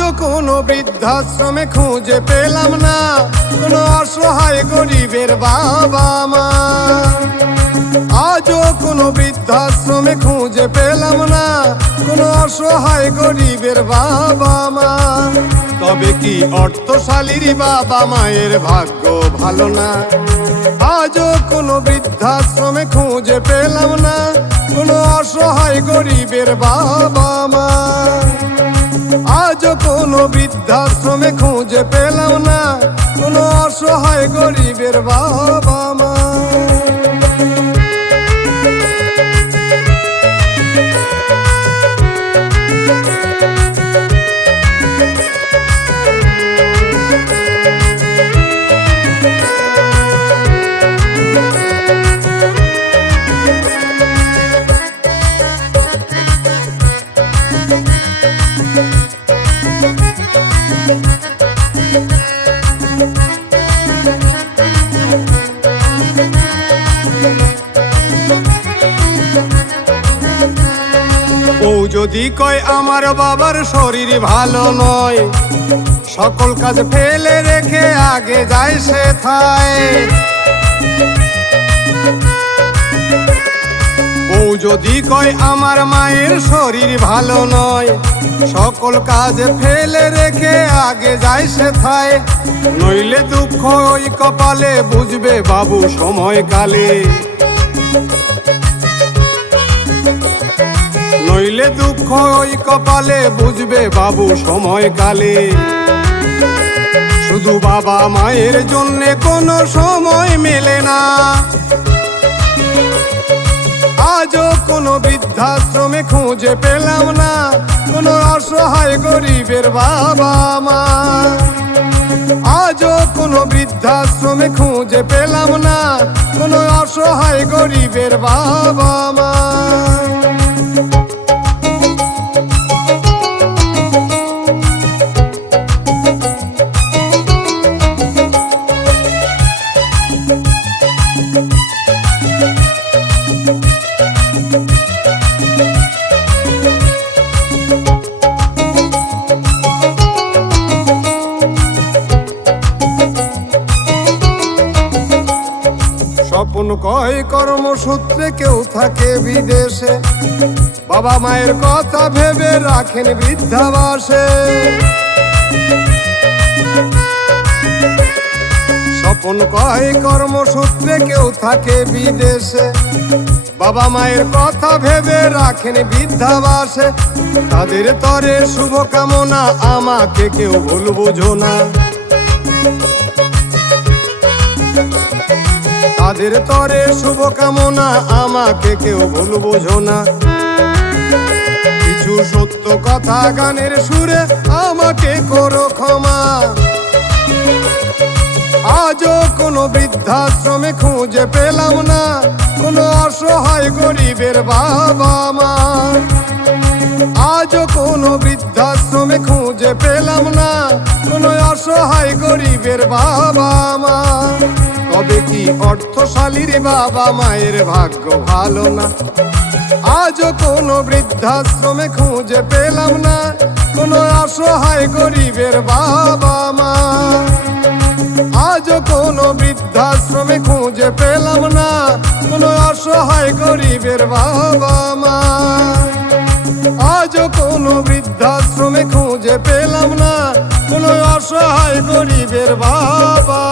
বৃদ্ধাশ্রমে খুঁজে পেলাম না। কোনো অসহায় গরিবের বাবা মা। আজও কোনো বৃদ্ধাশ্রমে খুঁজে পেলাম না। কোনো অসহায় গরিবের বাবা মা। তবে কি অর্থশালীর বাবা মায়ের ভাগ্য ভালো না? আজও কোনো বৃদ্ধাশ্রমে খুঁজে পেলাম না। কোনো অসহায় গরিবের বাবা আজও বৃদ্ধাশ্রমে খুঁজে পেলাম না। কোনো অসহায় গরিবের বাবা ও যদি কয় আমার বাবার শরীর ভালো নয়, সকল কাজ ফেলে রেখে আগে যায় সে থায় ও যদি কয়, আমার মায়ের শরীর ভালো নয়। সকল কাজ ফেলে রেখে আগে যায় সে থায় নইলে দুঃখ ওই কপালে বুঝবে বাবু সময় কালে নইলে দুঃখ ওই কপালে বুঝবে বাবু সময় কালে শুধু বাবা মায়ের জন্যে কোনো সময় মেলে না। কোনো বৃদ্ধাশ্রমে খুঁজে পেলাম না। কোনো অসহায় গরিবের বাবা মা। আজও কোনো বৃদ্ধাশ্রমে খুঁজে পেলাম না। কোনো অসহায় গরিবের বাবা মা। স্বপ্ন কয় কর্মসূত্রে কেউ থাকে বিদেশে। বাবা মায়ের কথা ভেবে রাখেন বৃদ্ধাবাসে। স্বপন কয় কর্মসূত্রে কেউ থাকে বিদেশে। বাবা মায়ের কথা ভেবে রাখেন বৃদ্ধাবাসে। তাদের তরে শুভকামনা আমাকে কেউ ভুল বুঝো না। তাদের তরে শুভকামনা আমাকে কেউ ভুল বোঝো না। কিছু সত্য কথা গানের সুরে আমাকে করো ক্ষমা। আজও কোনো বৃদ্ধাশ্রমে খুঁজে পেলাম না, কোনো অসহায় গরিবের বাবা মা আজও কোনো বৃদ্ধাশ্রমে পেলাম না। কোনো অসহায় গরিবের বাবা মা। তবে কি অর্থশালীর বাবা মায়ের ভাগ্য ভালো না? আজও কোনো বৃদ্ধাশ্রমে খুঁজে পেলাম না। কোনো অসহায় গরিবের বাবা মা। আজও কোনো বৃদ্ধাশ্রমে খুঁজে পেলাম না। কোনো অসহায় গরিবের বাবা মা। আজও কোনো বৃদ্ধাশ্রমে খুঁজে পেলাম না। কোনো অসহায় গরিবের বাবা।